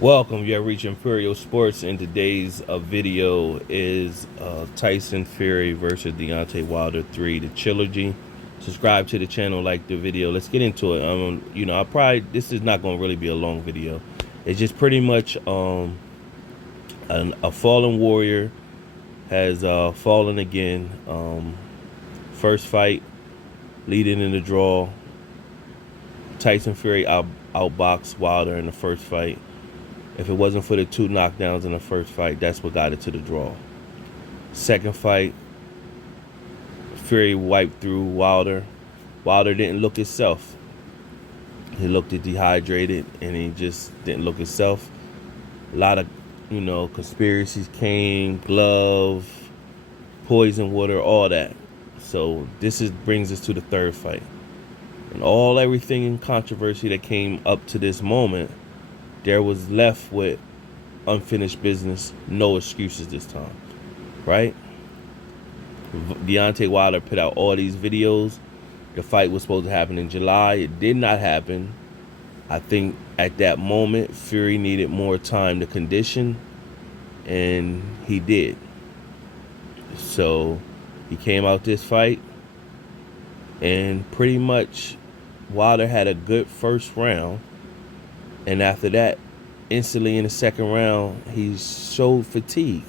Welcome, you have reached Imperial Sports, and today's video is Tyson Fury versus Deontay Wilder 3, the trilogy. Subscribe to the channel, like the video. Let's get into it. This is not going to really be a long video. It's just pretty much a fallen warrior has fallen again. First fight, leading in the draw. Tyson Fury outboxed Wilder in the first fight. If it wasn't for the 2 knockdowns in the first fight, that's what got it to the draw. Second fight, Fury wiped through Wilder. Wilder didn't look himself. He looked dehydrated, and he just didn't look himself. A lot of, conspiracies came, glove, poison water, all that. So brings us to the third fight. And everything in controversy that came up to this moment, there was left with unfinished business, no excuses this time, right? Deontay Wilder put out all these videos. The fight was supposed to happen in July. It did not happen. I think at that moment, Fury needed more time to condition, and he did. So he came out this fight, and pretty much Wilder had a good first round. And after that, instantly in the second round, he showed fatigue.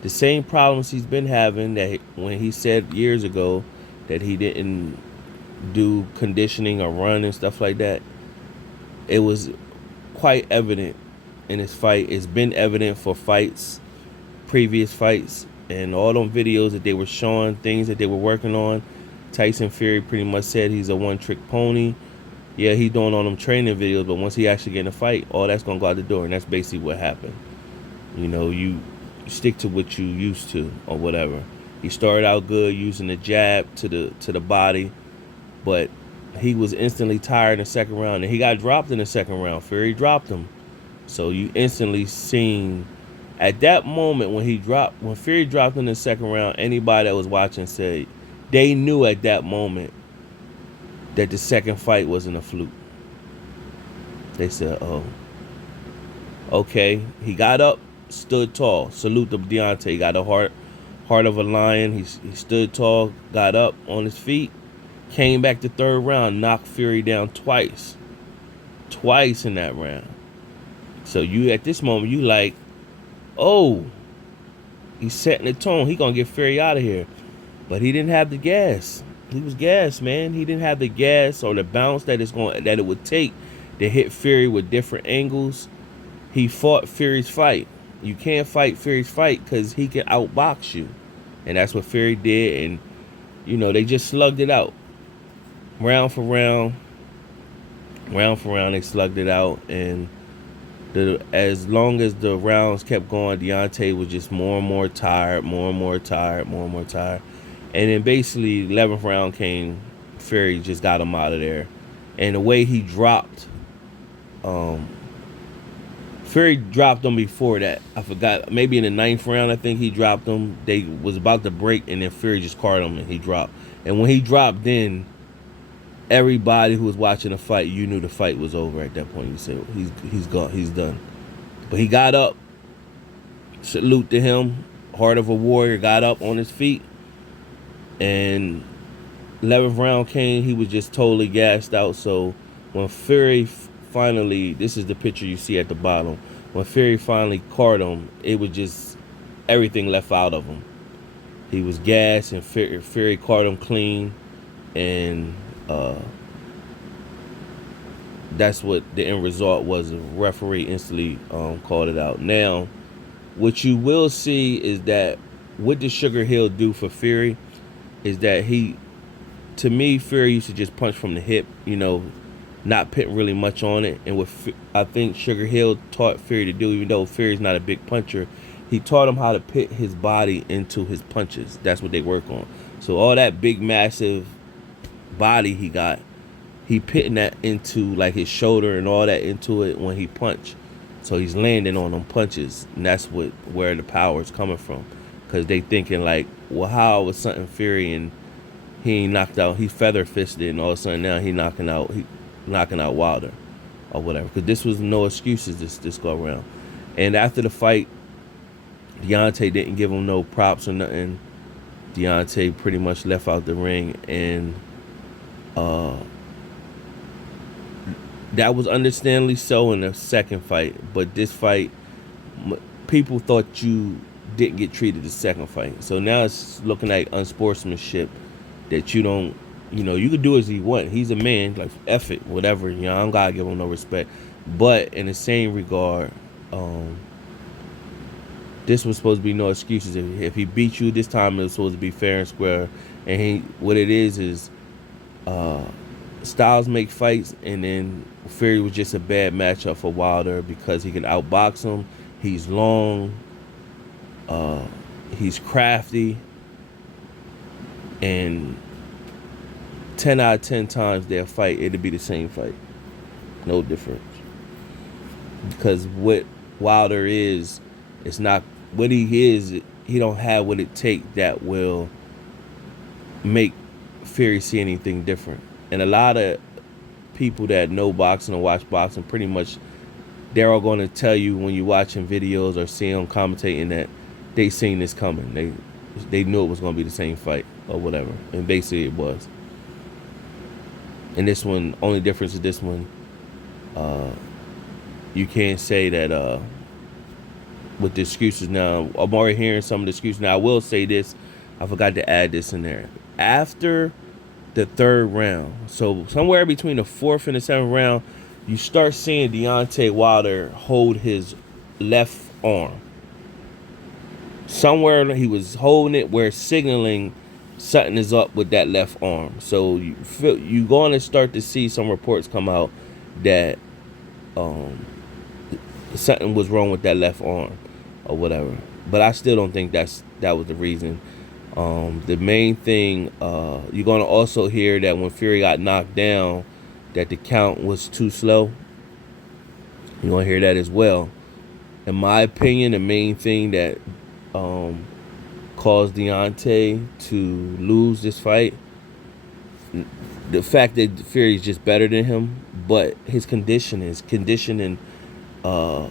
The same problems he's been having that when he said years ago that he didn't do conditioning or run and stuff like that. It was quite evident in his fight. It's been evident for fights, previous fights, and all them videos that they were showing, things that they were working on. Tyson Fury pretty much said he's a one-trick pony. Yeah, he's doing all them training videos, but once he actually get in a fight, all that's gonna go out the door, and that's basically what happened. You stick to what you used to or whatever. He started out good using the jab to the body, but he was instantly tired in the second round, and he got dropped in the second round. Fury dropped him, so you instantly seen at that moment when Fury dropped him in the second round. Anybody that was watching said they knew at that moment that the second fight wasn't a fluke. They said, oh, okay. He got up, stood tall. Salute to Deontay. He got a heart of a lion. He stood tall, got up on his feet, came back the third round, knocked Fury down twice. Twice in that round. So you, at this moment, you like, oh, he's setting the tone. He gonna get Fury out of here. But he didn't have the gas. He was gassed, man. He didn't have the gas or the bounce that it would take to hit Fury with different angles. He fought Fury's fight. You can't fight Fury's fight because he can outbox you. And that's what Fury did. And, they just slugged it out. Round for round, they slugged it out. And as long as the rounds kept going, Deontay was just more and more tired. And then basically 11th round came, Fury just got him out of there. And the way he dropped, Fury dropped him before that. I forgot, maybe in the 9th round I think he dropped him. They was about to break, and then Fury just caught him and he dropped. And when he dropped, then everybody who was watching the fight, you knew the fight was over at that point. You said, he's gone, he's done. But he got up, salute to him, heart of a warrior, got up on his feet. And 11th round came, he was just totally gassed out. So when Fury finally, this is the picture you see at the bottom, when Fury finally caught him, it was just everything left out of him. He was gassed, and Fury caught him clean, and that's what the end result was. The referee instantly called it out. Now, what you will see is that what did Sugar Hill do for Fury is that to me, Fury used to just punch from the hip, not put really much on it. And what I think Sugar Hill taught Fury to do, even though Fury's not a big puncher, he taught him how to put his body into his punches. That's what they work on. So all that big, massive body he got, he pitting that into like his shoulder and all that into it when he punched. So he's landing on them punches, and that's where the power is coming from. Because they thinking like, well, how was something Fury and he ain't knocked out, he feather fisted, and all of a sudden now he knocking out Wilder. or whatever. Because this was no excuses this go around. And after the fight, Deontay didn't give him no props or nothing. Deontay pretty much left out the ring, and that was understandably so in the second fight. But this fight, people thought you didn't get treated the second fight. So now it's looking like unsportsmanship that you don't, you could do as he want. He's a man, like, F it, whatever. I don't gotta give him no respect. But in the same regard, this was supposed to be no excuses. If he beat you this time, it was supposed to be fair and square. And what it is styles make fights, and then Fury was just a bad matchup for Wilder because he can outbox him. He's long. He's crafty. And 10 out of 10 times they'll fight, it'll be the same fight. No difference. Because what Wilder is, it's not what he is. He don't have what it takes that will make Fury see anything different. And a lot of people that know boxing or watch boxing, pretty much, they're all going to tell you when you're watching videos or seeing them commentating that they seen this coming. They knew it was going to be the same fight or whatever. And basically it was. And this one, only difference is this one, you can't say that with the excuses now. I'm already hearing some of the excuses. Now, I will say this. I forgot to add this in there. After the third round, so somewhere between the fourth and the seventh round, you start seeing Deontay Wilder hold his left arm. Somewhere he was holding it where signaling something is up with that left arm. So you're going to start to see some reports come out that something was wrong with that left arm or whatever. But I still don't think that was the reason. The main thing, you're going to also hear that when Fury got knocked down, that the count was too slow. You're going to hear that as well. In my opinion, the main thing that caused Deontay to lose this fight, the fact that Fury's just better than him, but his conditioning, for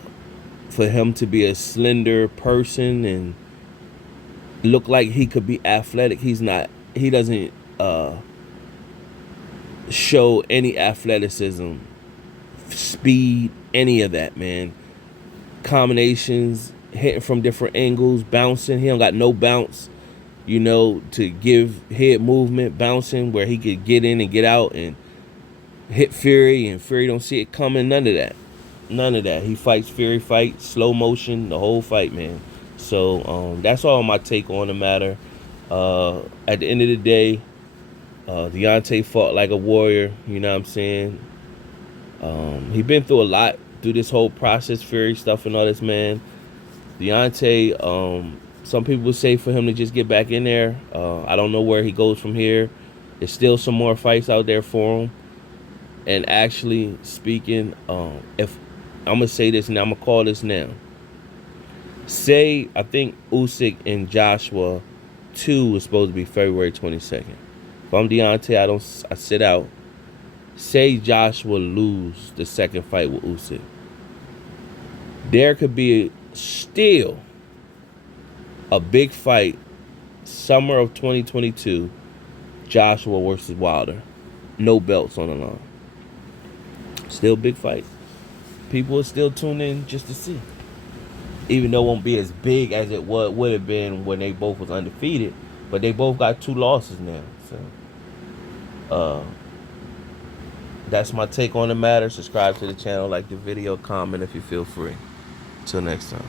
him to be a slender person and look like he could be athletic, he's not. He doesn't show any athleticism, speed, any of that, man. Combinations, hitting from different angles, bouncing. He don't got no bounce, to give head movement, bouncing where he could get in and get out and hit Fury, and Fury don't see it coming. None of that. He fights, Fury fights, slow motion, the whole fight, man. So that's all my take on the matter. At the end of the day, Deontay fought like a warrior. You know what I'm saying? He been through a lot through this whole process, Fury stuff and all this, man. Deontay, some people would say for him to just get back in there. I don't know where he goes from here. There's still some more fights out there for him. And actually speaking, if I'm going to say this and I'm going to call this now. Say, I think Usyk and Joshua 2 was supposed to be February 22nd. If I'm Deontay, I sit out. Say Joshua lose the second fight with Usyk. There could be still a big fight, summer of 2022, Joshua versus Wilder. No belts on the line. Still big fight. People are still tuning in just to see. Even though it won't be as big as it would have been when they both was undefeated. But they both got 2 losses now. So that's my take on the matter. Subscribe to the channel, like the video, comment if you feel free. Till next time.